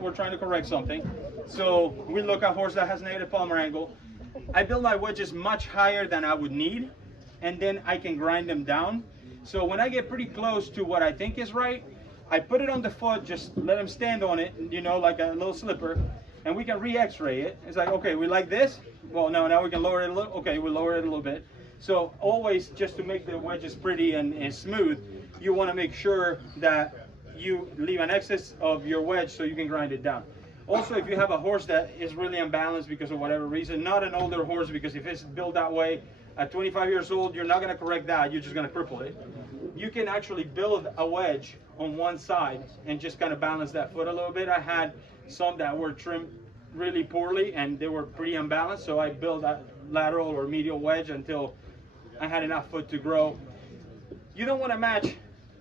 We're trying to correct something. So we look at horse that has negative palmar angle. I build my wedges much higher than I would need, and then I can grind them down. So when I get pretty close to what I think is right, I put it on the foot, just let them stand on it, you know, like a little slipper, and we can re-x-ray it. It's like, okay, we like this. Well, no, now we can lower it a little. Okay, we lower it a little bit. So always, just to make the wedges pretty and smooth, you want to make sure that you leave an excess of your wedge so you can grind it down. Also, if you have a horse that is really unbalanced because of whatever reason, not an older horse, because if it's built that way at 25 years old, you're not going to correct that, you're just going to cripple it. You can actually build a wedge on one side and just kind of balance that foot a little bit. I had some that were trimmed really poorly and they were pretty unbalanced, so I built a lateral or medial wedge until I had enough foot to grow. You don't want to match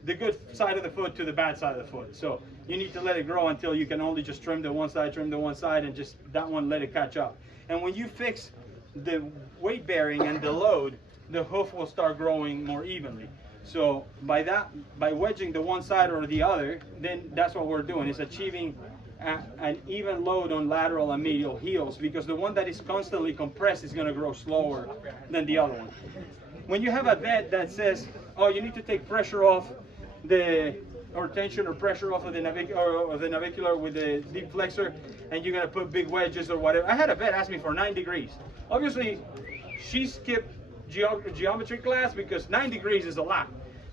the good side of the foot to the bad side of the foot. So you need to let it grow until you can only just trim the one side, and just that one let it catch up. And when you fix the weight bearing and the load, the hoof will start growing more evenly. So by wedging the one side or the other, then that's what we're doing, is achieving an even load on lateral and medial heels, because the one that is constantly compressed is going to grow slower than the other one. When you have a vet that says, oh, you need to take pressure off or tension or pressure off of the navicular with the deep flexor, and you're going to put big wedges or whatever. I had a vet ask me for 9 degrees. Obviously, she skipped geometry class because 9 degrees is a lot.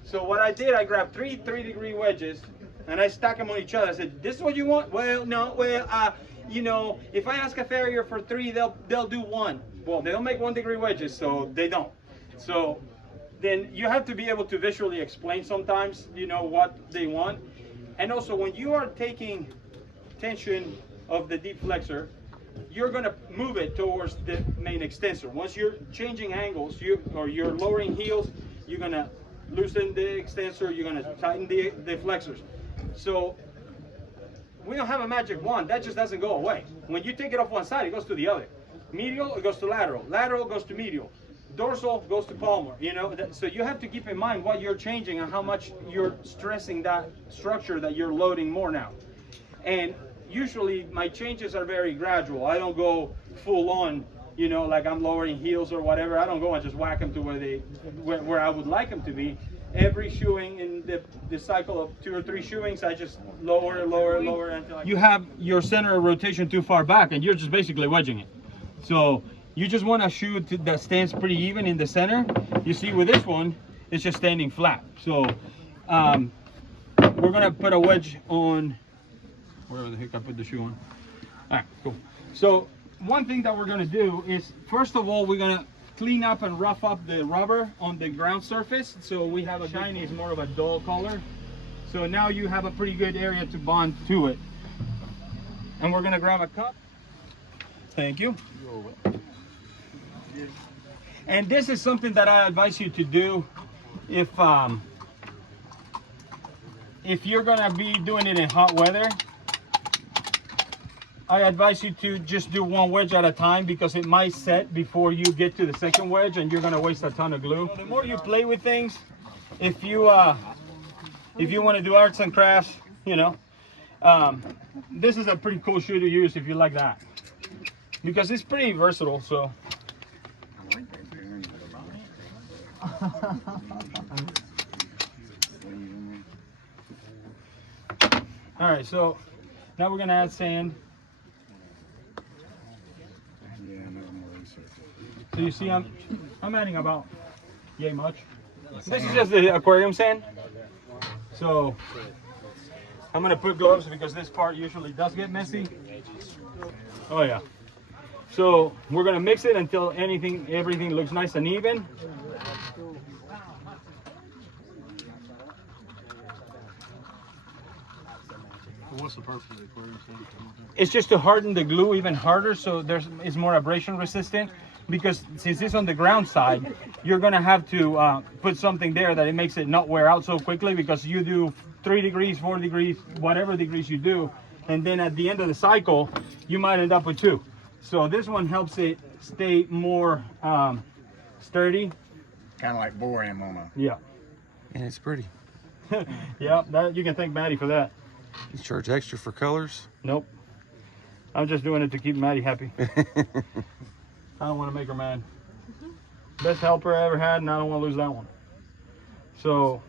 So what I did, I grabbed 3 3-degree wedges and I stacked them on each other. I said, this is what you want? Well, no, you know, if I ask a farrier for 3, they'll do 1. Well, they don't make 1-degree wedges, so they don't. So then you have to be able to visually explain sometimes, you know, what they want. And also, when you are taking tension of the deep flexor, you're going to move it towards the main extensor. Once you're changing angles, you're lowering heels, you're going to loosen the extensor, you're going to tighten the flexors. So we don't have a magic wand. That just doesn't go away. When you take it off one side, it goes to the other. Medial, it goes to lateral. Lateral goes to medial. Dorsal goes to palmar. You know, so you have to keep in mind what you're changing and how much you're stressing that structure that you're loading more now. And usually my changes are very gradual. I don't go full on, you know, like I'm lowering heels or whatever. I don't go and just whack them to where I would like them to be. Every shoeing in the cycle of 2 or 3 shoeings, I just lower until you have your center of rotation too far back, and you're just basically wedging it. So you just want a shoe that stands pretty even in the center. You see with this one, it's just standing flat. So we're gonna put a wedge on wherever the heck I put the shoe on. All right, cool. So one thing that we're gonna do is, first of all, we're gonna clean up and rough up the rubber on the ground surface. So we have a shiny, is more of a dull color. So now you have a pretty good area to bond to it. And we're gonna grab a cup. Thank you. And this is something that I advise you to do if you're gonna be doing it in hot weather. I advise you to just do one wedge at a time, because it might set before you get to the second wedge and you're gonna waste a ton of glue. The more you play with things, if you want to do arts and crafts, you know, this is a pretty cool shoe to use if you like that, because it's pretty versatile. So all right, so now we're gonna add sand. So you see, I'm adding about yay much. This is just the aquarium sand. So I'm gonna put gloves because this part usually does get messy. Oh yeah. So we're gonna mix it until everything looks nice and even. What's the purpose of the aquarium sand? It's just to harden the glue even harder, so it's more abrasion resistant. Because since it's on the ground side, you're gonna have to put something there that it makes it not wear out so quickly, because you do 3 degrees, 4 degrees, whatever degrees you do, and then at the end of the cycle, you might end up with 2. So this one helps it stay more sturdy. Kind of like boar ammo. Yeah. And it's pretty. Yeah, you can thank Maddie for that. You charge extra for colors? Nope. I'm just doing it to keep Maddie happy. I don't want to make her mad. Best helper I ever had, and I don't want to lose that one. So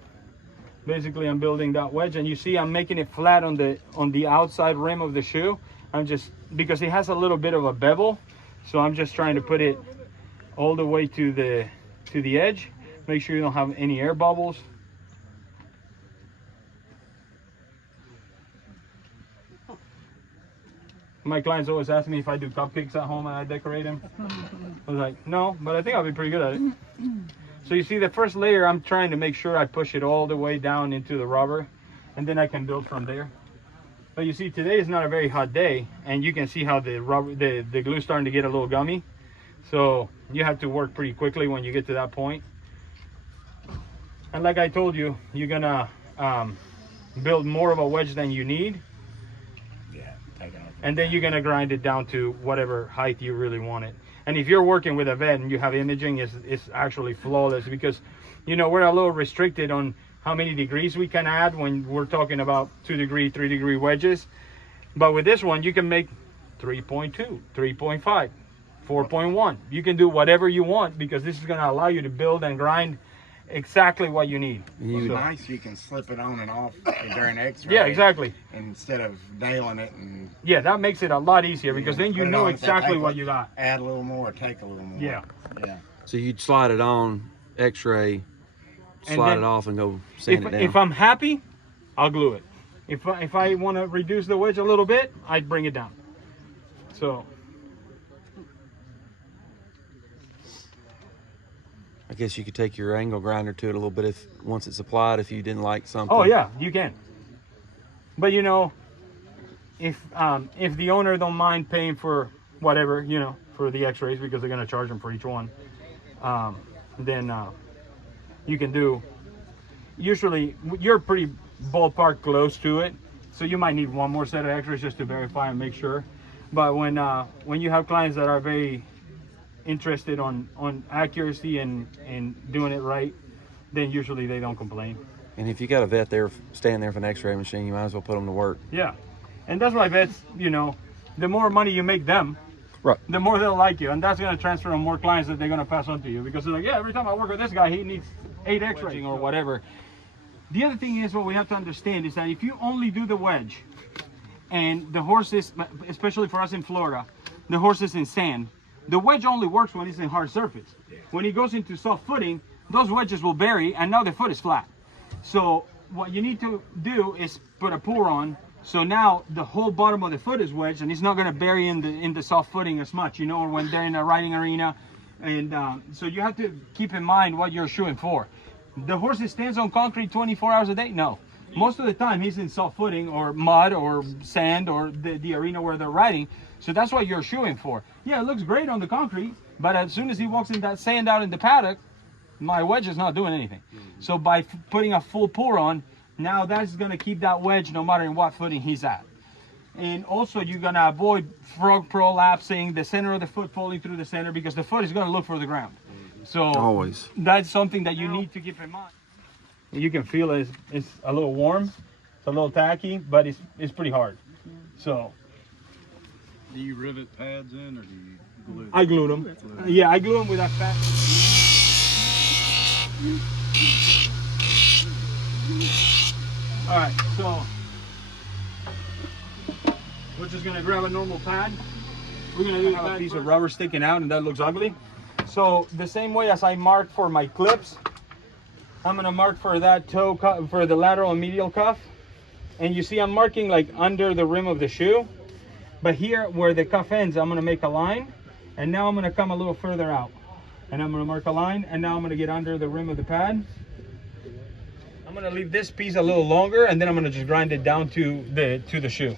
basically I'm building that wedge, and you see I'm making it flat on the outside rim of the shoe. I'm just, because it has a little bit of a bevel, so I'm just trying to put it all the way to the edge. Make sure you don't have any air bubbles. My clients always ask me if I do cupcakes at home and I decorate them. I was like, no, but I think I'll be pretty good at it. So you see the first layer, I'm trying to make sure I push it all the way down into the rubber, and then I can build from there. But you see, today is not a very hot day, and you can see how the glue's starting to get a little gummy. So you have to work pretty quickly when you get to that point. And like I told you, you're gonna build more of a wedge than you need. And then you're gonna grind it down to whatever height you really want it. And if you're working with a vet and you have imaging, it's actually flawless, because, you know, we're a little restricted on how many degrees we can add when we're talking about 2 degree, 3 degree wedges. But with this one, you can make 3.2, 3.5, 4.1. You can do whatever you want, because this is gonna allow you to build and grind exactly what you need. It's nice, you can slip it on and off during X-ray. Yeah, exactly. Instead of nailing it and... Yeah, that makes it a lot easier, because then you know exactly what you got. Add a little more, or take a little more. Yeah. Yeah. So you'd slide it on, X-ray, slide it off, and go sand it down. If I'm happy, I'll glue it. If I want to reduce the wedge a little bit, I'd bring it down. So... I guess you could take your angle grinder to it a little bit once it's applied, if you didn't like something. Oh yeah, you can. But you know, if the owner don't mind paying for whatever, you know, for the X-rays, because they're gonna charge them for each one, then you can do. Usually, you're pretty ballpark close to it, so you might need one more set of X-rays just to verify and make sure. But when you have clients that are very interested on accuracy and doing it right, then usually they don't complain. And if you got a vet there standing there for an X-ray machine, you might as well put them to work. Yeah, and that's why vets, you know, the more money you make them, right, the more they'll like you, and that's going to transfer on more clients that they're going to pass on to you, because they're like, yeah, every time I work with this guy, he needs 8 X-rays or whatever. The other thing is, what we have to understand is that if you only do the wedge, and the horses, especially for us in Florida, the horses in sand, the wedge only works when it's in hard surface. When it goes into soft footing, those wedges will bury, and now the foot is flat. So what you need to do is put a pour on, so now the whole bottom of the foot is wedged, and it's not going to bury in the soft footing as much, you know, or when they're in a riding arena. And so you have to keep in mind what you're shooting for. The horse stands on concrete 24 hours a day? No. Most of the time he's in soft footing or mud or sand or the arena where they're riding. So that's what you're shooting for. Yeah, it looks great on the concrete, but as soon as he walks in that sand out in the paddock, my wedge is not doing anything. So by putting a full pour on, now that's going to keep that wedge no matter in what footing he's at. And also you're going to avoid frog prolapsing, the center of the foot falling through the center, because the foot is going to look for the ground. So always, that's something that you need to keep in mind. You can feel it's a little warm, it's a little tacky, but it's pretty hard. So do you rivet pads in, or do you glue them? I glued them. Yeah, I glue them with that fat. All right, so we're just gonna grab a normal pad. We're gonna do a piece of rubber sticking out, and that looks ugly. So the same way as I marked for my clips, I'm gonna mark for that toe cuff, for the lateral and medial cuff. And you see I'm marking like under the rim of the shoe. But here where the cuff ends, I'm gonna make a line. And now I'm gonna come a little further out. And I'm gonna mark a line, and now I'm gonna get under the rim of the pad. I'm gonna leave this piece a little longer, and then I'm gonna just grind it down to the shoe.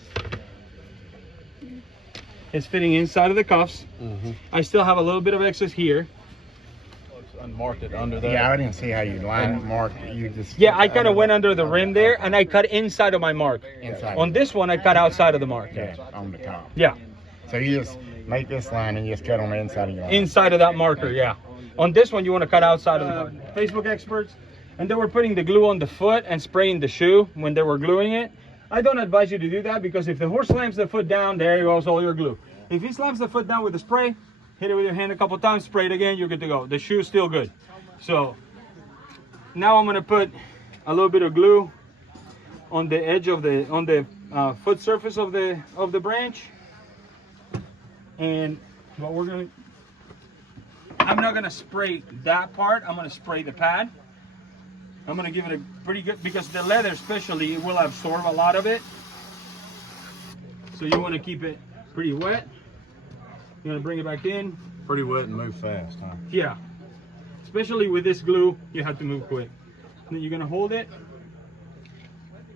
It's fitting inside of the cuffs. I still have a little bit of excess here. Unmarked it under there. Yeah, I didn't see how you line it, marked it. You just... Yeah, I kind of went under the rim there, and I cut inside of my mark. Inside. On this one, I cut outside of the mark. Yeah, on the top. Yeah. So you just make this line and you just cut on the inside of your line. Inside of that marker, yeah. On this one, you want to cut outside of the mark. Facebook experts, and they were putting the glue on the foot and spraying the shoe when they were gluing it. I don't advise you to do that because if the horse slams the foot down, there goes all your glue. If he slams the foot down with the spray, hit it with your hand a couple times, spray it again, you're good to go. The shoe's still good. So now I'm gonna put a little bit of glue on the edge of the foot surface of the branch. And what we're gonna, I'm not gonna spray that part. I'm gonna spray the pad. I'm gonna give it a pretty good, because the leather especially, it will absorb a lot of it. So you wanna keep it pretty wet. You're gonna bring it back in. Pretty wet and move fast, huh? Yeah. Especially with this glue, you have to move quick. And then you're gonna hold it.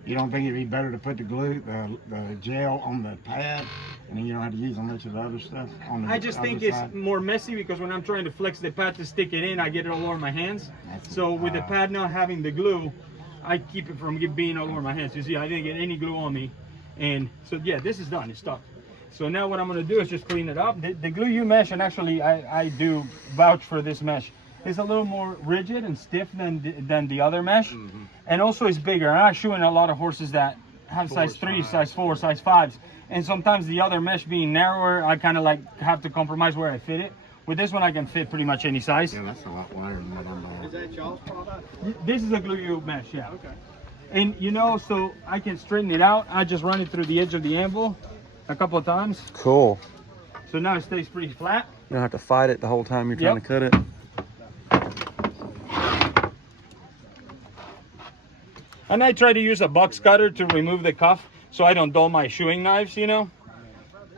You don't think it'd be better to put the glue, the gel on the pad, and then you don't have to use so much of the other stuff on the I just think other it's side? more messy because when I'm trying to flex the pad to stick it in, I get it all over my hands. So with the pad not having the glue, I keep it from being all over my hands. You see, I didn't get any glue on me. And so yeah, this is done, it's stuck. So now what I'm gonna do is just clean it up. The glue U mesh, and actually I do vouch for this mesh, is a little more rigid and stiff than the other mesh. And also it's bigger. I'm shoeing a lot of horses that have size 3, size 4, size 5s. And sometimes the other mesh being narrower, I kind of like have to compromise where I fit it. With this one, I can fit pretty much any size. Yeah, that's a lot wider than what I'm buying. Is that y'all's product? This is a glue U mesh, yeah. Okay. And you know, so I can straighten it out. I just run it through the edge of the anvil a couple of times. Cool. So now it stays pretty flat. You don't have to fight it the whole time you're trying to cut it. And I try to use a box cutter to remove the cuff so I don't dull my shoeing knives, you know.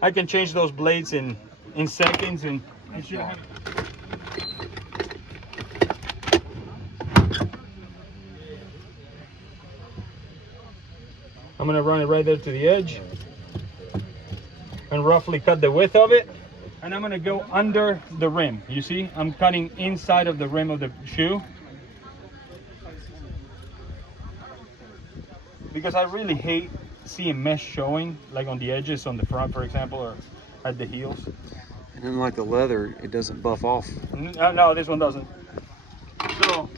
I can change those blades in seconds and I should have... I'm gonna run it right there to the edge and roughly cut the width of it. And I'm gonna go under the rim. You see, I'm cutting inside of the rim of the shoe. Because I really hate seeing mesh showing, like on the edges on the front, for example, or at the heels. And then like the leather, it doesn't buff off. No, this one doesn't. So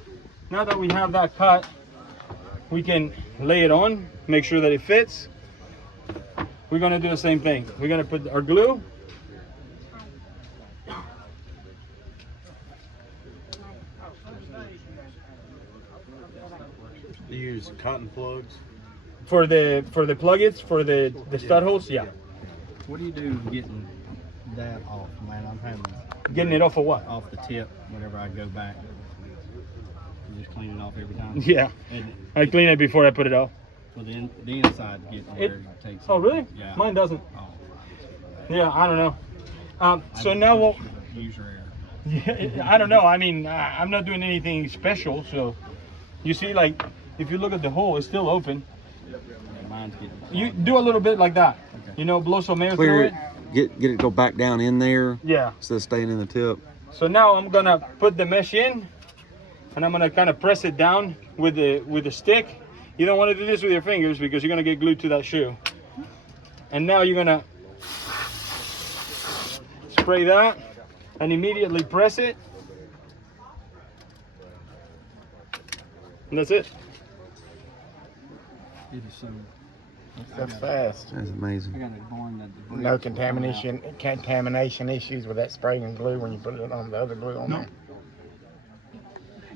now that we have that cut, we can lay it on, make sure that it fits. We're gonna do the same thing. We're gonna put our glue. You use cotton plugs? For the plugins, for the stud holes, yeah. What do you do getting that off, man? I'm having Getting it off of what? off the tip whenever I go back. You just clean it off every time. Yeah, And I clean it before I put it off. for the inside getting where it takes. Oh really? Yeah. Mine doesn't. Oh. Yeah, I don't know. So now we'll. User error. Yeah, I don't know. I mean, I'm not doing anything special. So you see, like, if you look at the hole, it's still open. Yeah, mine's getting. You do a little bit like that. Okay. You know, blow some air Clear through it, it. get it go back down in there Yeah. instead of staying in the tip. So now I'm gonna put the mesh in, and I'm gonna kind of press it down with the stick. You don't want to do this with your fingers because you're gonna get glued to that shoe. And now you're gonna spray that and immediately press it. And that's it. It is so. That's fast. That's amazing. I got a barn that the No bricks come out. contamination issues with that spraying and glue when you put it on the other glue on No. there.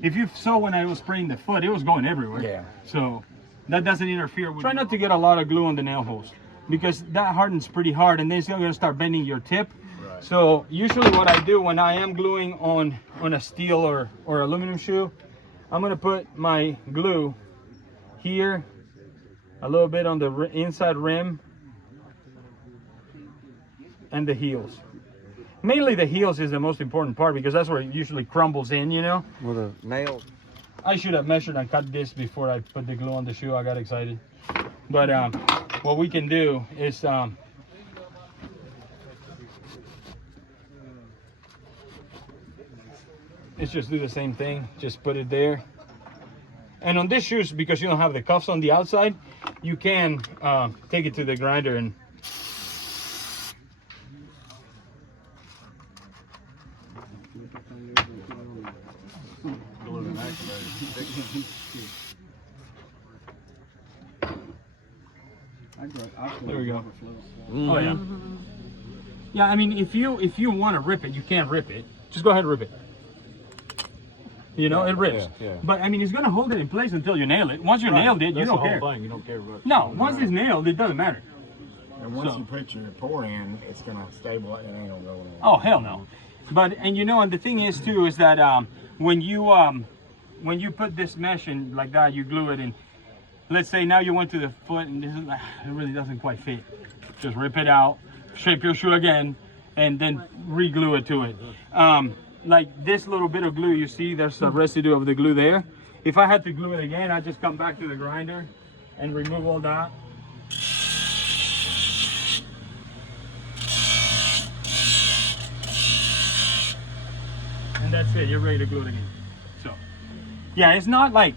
If you saw when I was spraying the foot, it was going everywhere. Yeah. So that doesn't interfere with. Try not to get a lot of glue on the nail holes because that hardens pretty hard, and then it's gonna start bending your tip. Right. So usually what I do when I am gluing on a steel or aluminum shoe, I'm gonna put my glue here, a little bit on the inside rim and the heels. Mainly the heels is the most important part because that's where it usually crumbles in, you know. With a nail. I should have measured and cut this before I put the glue on the shoe. I got excited. But what we can do is let's just do the same thing. Just put it there. And on these shoes, because you don't have the cuffs on the outside, you can take it to the grinder and Glue and activated. There we go. Oh yeah. Yeah, I mean, if you want to rip it, you can rip it. Just go ahead and rip it. You know, it rips. Yeah. But I mean, it's gonna hold it in place until you nail it. Once you nailed it, you don't care. Thing. You don't care about. No, once it's nailed, it doesn't matter. And once you put your pour in, it's gonna stabilize. It ain't gonna go in. Oh hell no. But and you know, and the thing is too is that when you put this mesh in like that, you glue it in. Let's say now you went to the foot and this is it really doesn't quite fit. Just rip it out, shape your shoe again, and then re-glue it to it. Like this little bit of glue you see, there's a residue of the glue there. If I had to glue it again, I'd just come back to the grinder and remove all that. And that's it, you're ready to glue it again. So, yeah, it's not like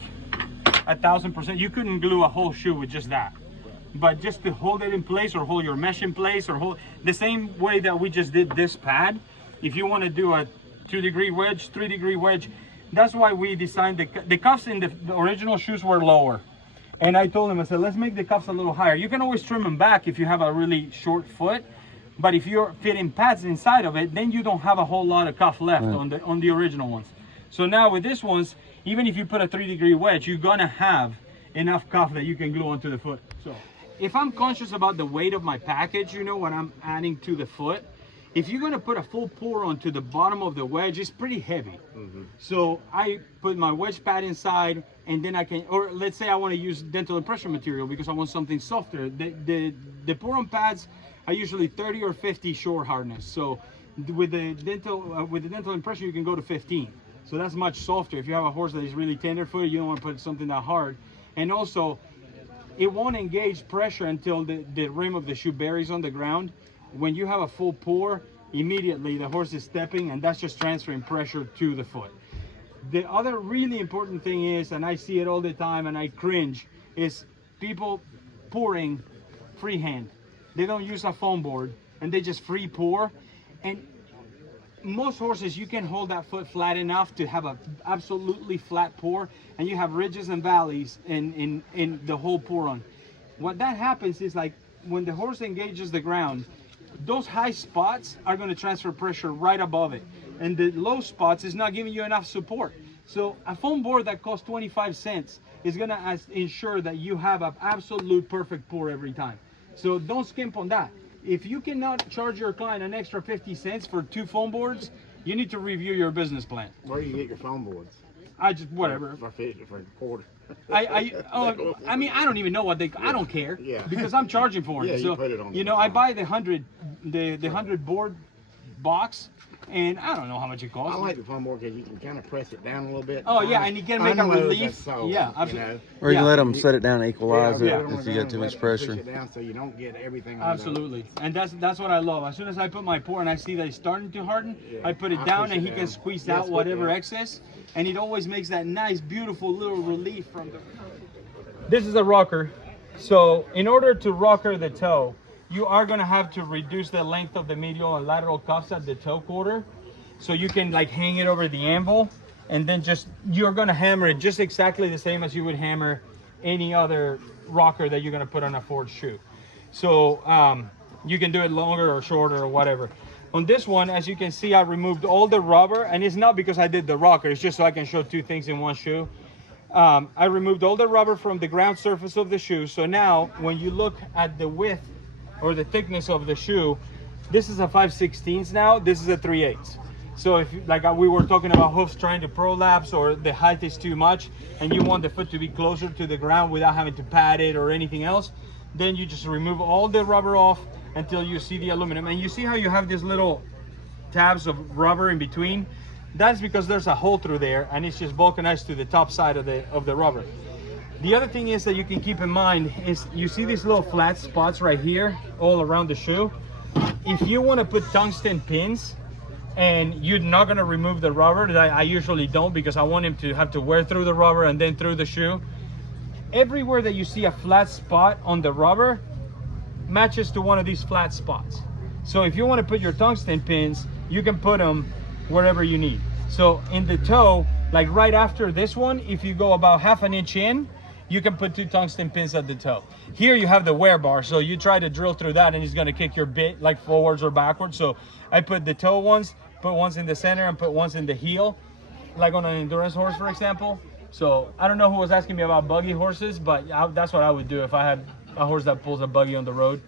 1000%. You couldn't glue a whole shoe with just that. But just to hold it in place or hold your mesh in place or hold the same way that we just did this pad, if you want to do a 2-degree wedge, 3-degree wedge, that's why we designed the cuffs in the original shoes were lower. And I told him, I said, let's make the cuffs a little higher. You can always trim them back if you have a really short foot. But if you're fitting pads inside of it, then you don't have a whole lot of cuff left on the original ones. So now with this ones, even if you put a 3-degree wedge, you're gonna have enough cuff that you can glue onto the foot. So if I'm conscious about the weight of my package, you know, when I'm adding to the foot, if you're gonna put a full pour onto the bottom of the wedge, it's pretty heavy. So I put my wedge pad inside, and then I can, or let's say I want to use dental impression material because I want something softer. The pour-on pads are usually 30 or 50 shore hardness. So with the dental impression, you can go to 15. So that's much softer. If you have a horse that is really tender-footed, you don't want to put something that hard. And also, it won't engage pressure until the rim of the shoe buries on the ground. When you have a full pour, immediately the horse is stepping, and that's just transferring pressure to the foot. The other really important thing is, and I see it all the time and I cringe, is people pouring freehand. They don't use a foam board and they just free pour. And most horses, you can hold that foot flat enough to have a absolutely flat pour, and you have ridges and valleys in the whole pour on. What that happens is, like, when the horse engages the ground, those high spots are going to transfer pressure right above it, and the low spots is not giving you enough support. So a foam board that costs 25 cents is going to ensure that you have an absolute perfect pour every time. So don't skimp on that. If you cannot charge your client an extra 50 cents for 2 foam boards, you need to review your business plan. Where do you get your foam boards? I just, whatever. For a quarter. I mean, I don't even know what they, I don't care. Yeah. Because I'm charging for it. Yeah, so, you put it on you know, I buy the 100 board box, and I don't know how much it costs. I like the foam board because you can kind of press it down a little bit. Oh yeah, and you can make a relief. Yeah, absolutely. You know? Or you can let them set it down and equalize Yeah, it if you get too much pressure. Push it down so you don't get everything. Absolutely, and that's what I love. As soon as I put my pour and I see that it's starting to harden, I put it down and he can squeeze out whatever excess, and it always makes that nice, beautiful little relief from the. This is a rocker, so in order to rocker the toe, you are going to have to reduce the length of the medial and lateral cuffs at the toe quarter, so you can like hang it over the anvil, and then just you're going to hammer it just exactly the same as you would hammer any other rocker that you're going to put on a forged shoe. So you can do it longer or shorter or whatever. On this one, as you can see, I removed all the rubber, and it's not because I did the rocker, it's just so I can show 2 things in one shoe. I removed all the rubber from the ground surface of the shoe, so now when you look at the width or the thickness of the shoe, this is a 5/16 now, this is a 3/8. So if, like we were talking about hoofs trying to prolapse, or the height is too much and you want the foot to be closer to the ground without having to pad it or anything else, then you just remove all the rubber off until you see the aluminum. And you see how you have these little tabs of rubber in between? That's because there's a hole through there, and it's just vulcanized to the top side of the rubber. The other thing is that you can keep in mind is you see these little flat spots right here all around the shoe. If you want to put tungsten pins and you're not going to remove the rubber, that I usually don't because I want him to have to wear through the rubber and then through the shoe. Everywhere that you see a flat spot on the rubber matches to one of these flat spots. So if you want to put your tungsten pins, you can put them wherever you need. So in the toe, like right after this one, if you go about 1/2 inch in you can put 2 tungsten pins at the toe. Here you have the wear bar, so you try to drill through that and it's gonna kick your bit like forwards or backwards. So I put the toe ones, put ones in the center and put ones in the heel, like on an endurance horse, for example. So I don't know who was asking me about buggy horses, but that's what I would do if I had a horse that pulls a buggy on the road.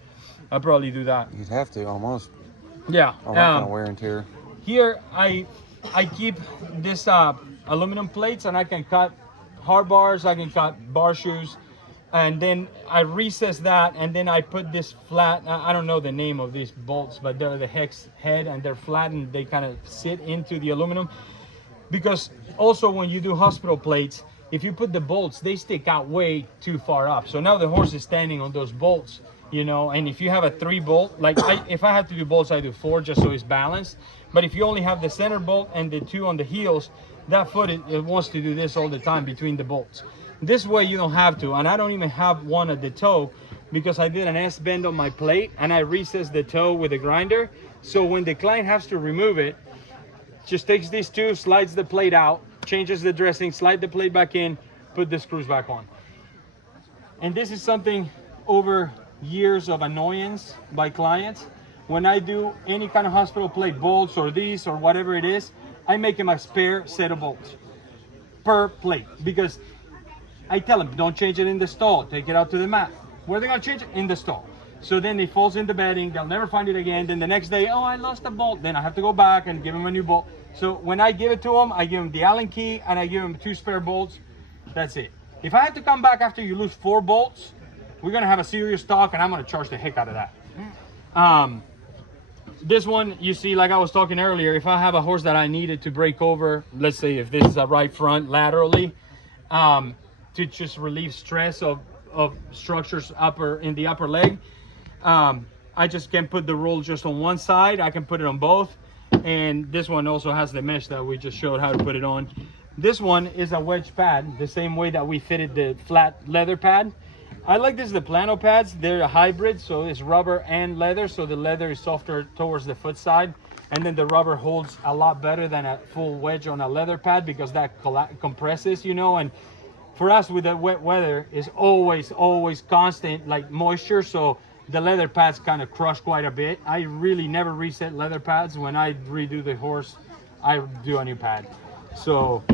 I'd probably do that. You'd have to almost. Yeah. All that kind of wear and tear. Here I keep this aluminum plates, and I can cut hard bars, I can cut bar shoes, and then I recess that, and then I put this flat, I don't know the name of these bolts, but they're the hex head, and they're flat and they kind of sit into the aluminum. Because also when you do hospital plates, if you put the bolts, they stick out way too far up. So now the horse is standing on those bolts, you know, and if you have a 3 bolt, like if I have to do bolts, I do 4 just so it's balanced. But if you only have the center bolt and the 2 on the heels, that foot, it wants to do this all the time between the bolts. This way you don't have to, and I don't even have one at the toe because I did an S bend on my plate and I recessed the toe with a grinder. So when the client has to remove it, just takes these 2, slides the plate out, changes the dressing, slide the plate back in, put the screws back on. And this is something over years of annoyance by clients. When I do any kind of hospital plate bolts or these or whatever it is, I make them a spare set of bolts per plate because I tell them don't change it in the stall, take it out to the mat. Where are they gonna change it? In the stall. So then it falls in the bedding, they'll never find it again. Then the next day, oh, I lost a bolt. Then I have to go back and give them a new bolt. So when I give it to them, I give them the Allen key and I give them 2 spare bolts. That's it. If I have to come back after you lose 4 bolts, we're gonna have a serious talk and I'm gonna charge the heck out of that. This one, you see, like I was talking earlier, if I have a horse that I needed to break over, let's say if this is a right front laterally, to just relieve stress of structures in the upper leg, I just can put the roll just on one side. I can put it on both. And this one also has the mesh that we just showed how to put it on. This one is a wedge pad, the same way that we fitted the flat leather pad. I like this, the plano pads. They're a hybrid, so it's rubber and leather. So the leather is softer towards the foot side. And then the rubber holds a lot better than a full wedge on a leather pad because that compresses, you know. And for us with the wet weather, is always constant, like moisture. So the leather pads kind of crush quite a bit. I really never reset leather pads. When I redo the horse, I do a new pad. So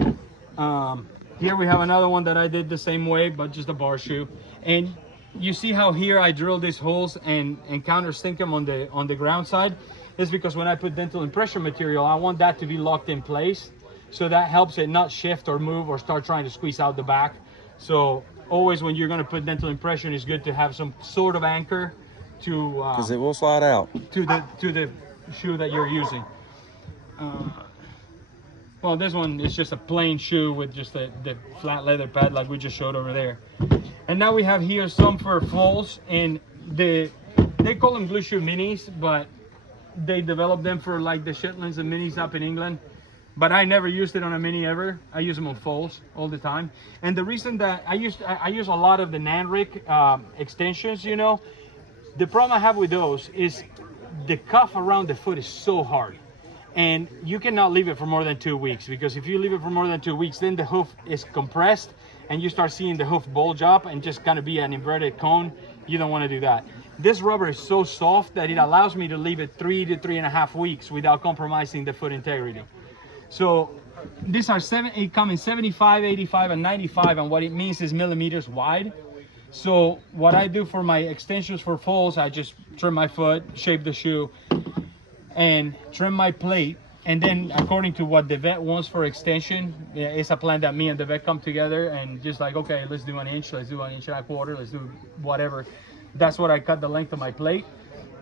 here we have another one that I did the same way, but just a bar shoe. And you see how here I drill these holes and countersink them on the ground side. It's because when I put dental impression material, I want that to be locked in place. So that helps it not shift or move or start trying to squeeze out the back. So always when you're going to put dental impression, it's good to have some sort of anchor to because it will slide out to the shoe that you're using. Well, this one is just a plain shoe with just the flat leather pad like we just showed over there. And now we have here some for foals, and they call them glue shoe minis, but they developed them for like the Shetlands and minis up in England. But I never used it on a mini ever. I use them on foals all the time. And the reason that I use a lot of the Nanrick extensions, you know. The problem I have with those is the cuff around the foot is so hard. And you cannot leave it for more than 2 weeks, because if you leave it for more than 2 weeks, then the hoof is compressed and you start seeing the hoof bulge up and just kind of be an inverted cone. You don't want to do that. This rubber is so soft that it allows me to leave it 3 to 3.5 weeks without compromising the foot integrity. So these are it come in 75, 85, and 95, and what it means is millimeters wide. So what I do for my extensions for foals, I just trim my foot, shape the shoe, and trim my plate. And then according to what the vet wants for extension, it's a plan that me and the vet come together and just like, okay, let's do 1 inch, let's do 1.25 inches, let's do whatever. That's what I cut the length of my plate.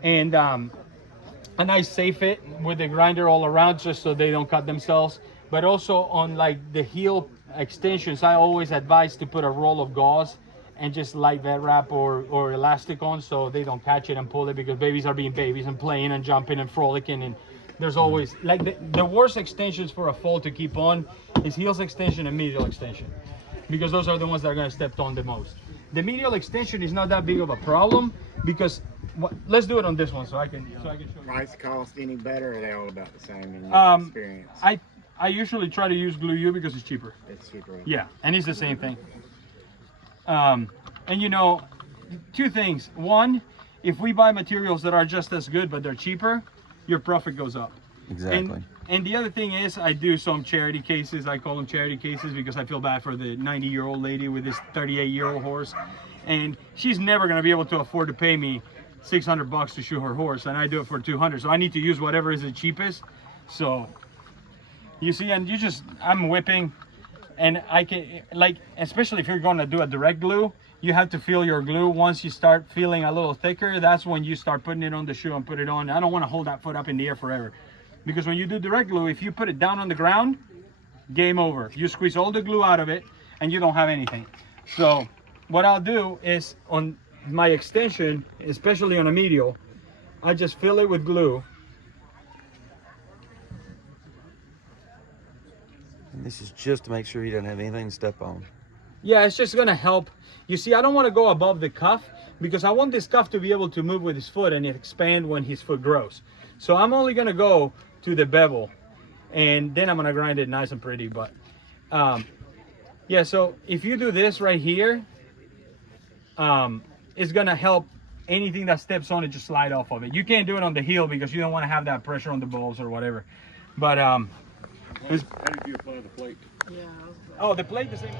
And I safe it with the grinder all around just so they don't cut themselves. But also on like the heel extensions, I always advise to put a roll of gauze and just light vet wrap or elastic on so they don't catch it and pull it, because babies are being babies and playing and jumping and frolicking, and there's always like the worst extensions for a foal to keep on is heels extension and medial extension, because those are the ones that are going to step on the most. The medial extension is not that big of a problem because let's do it on this one so I can show you. Price, cost any better, or are they all about the same in your experience? I usually try to use Glue U because it's cheaper. It's cheaper. Yeah, and it's the same thing. And you know, two things. One, if we buy materials that are just as good but they're cheaper, your profit goes up. Exactly. And the other thing is, I do some charity cases. I call them charity cases because I feel bad for the 90-year-old lady with this 38-year-old horse, and she's never going to be able to afford to pay me $600 to shoe her horse, and I do it for $200. So I need to use whatever is the cheapest. So you see, and you just, I'm whipping, and I can, like, especially if you're going to do a direct glue, you have to feel your glue. Once you start feeling a little thicker, that's when you start putting it on the shoe and put it on. I don't want to hold that foot up in the air forever. Because when you do direct glue, if you put it down on the ground, game over. You squeeze all the glue out of it and you don't have anything. So what I'll do is on my extension, especially on a medial, I just fill it with glue. And this is just to make sure he doesn't have anything to step on. Yeah, it's just gonna help. You see, I don't want to go above the cuff because I want this cuff to be able to move with his foot and expand when his foot grows. So I'm only gonna go to the bevel, and then I'm gonna grind it nice and pretty. But yeah, so if you do this right here, it's gonna help anything that steps on it just slide off of it. You can't do it on the heel because you don't want to have that pressure on the balls or whatever. But How did you apply the plate? oh, the plate the same.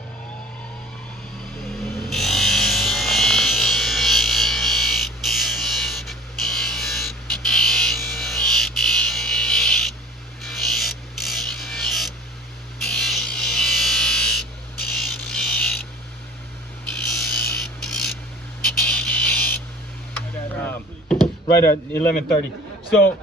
Right at 11:30. So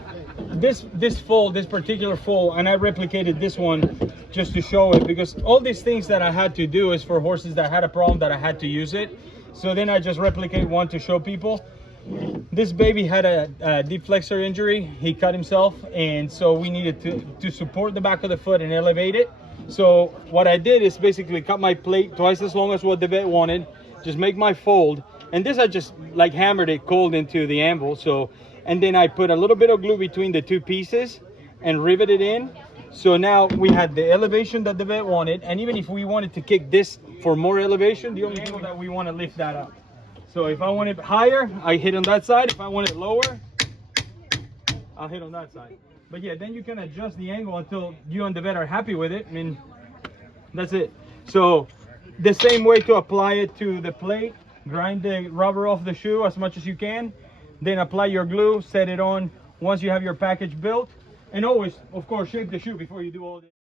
this foal, this particular foal, and I replicated this one just to show it, because all these things that I had to do is for horses that had a problem that I had to use it. So then I just replicate one to show people. This baby had a deep flexor injury. He cut himself, and so we needed to support the back of the foot and elevate it. So what I did is basically cut my plate twice as long as what the vet wanted, just make my fold. And this I just like hammered it cold into the anvil. So, and then I put a little bit of glue between the two pieces and rivet it in. So now we had the elevation that the vet wanted, and even if we wanted to kick this for more elevation, the only angle that we want to lift that up. So if I want it higher, I hit on that side. If I want it lower, I'll hit on that side. But yeah, then you can adjust the angle until you and the vet are happy with it. I mean, that's it. So the same way to apply it to the plate. Grind the rubber off the shoe as much as you can, then apply your glue, set it on once you have your package built, and always, of course, shape the shoe before you do all this.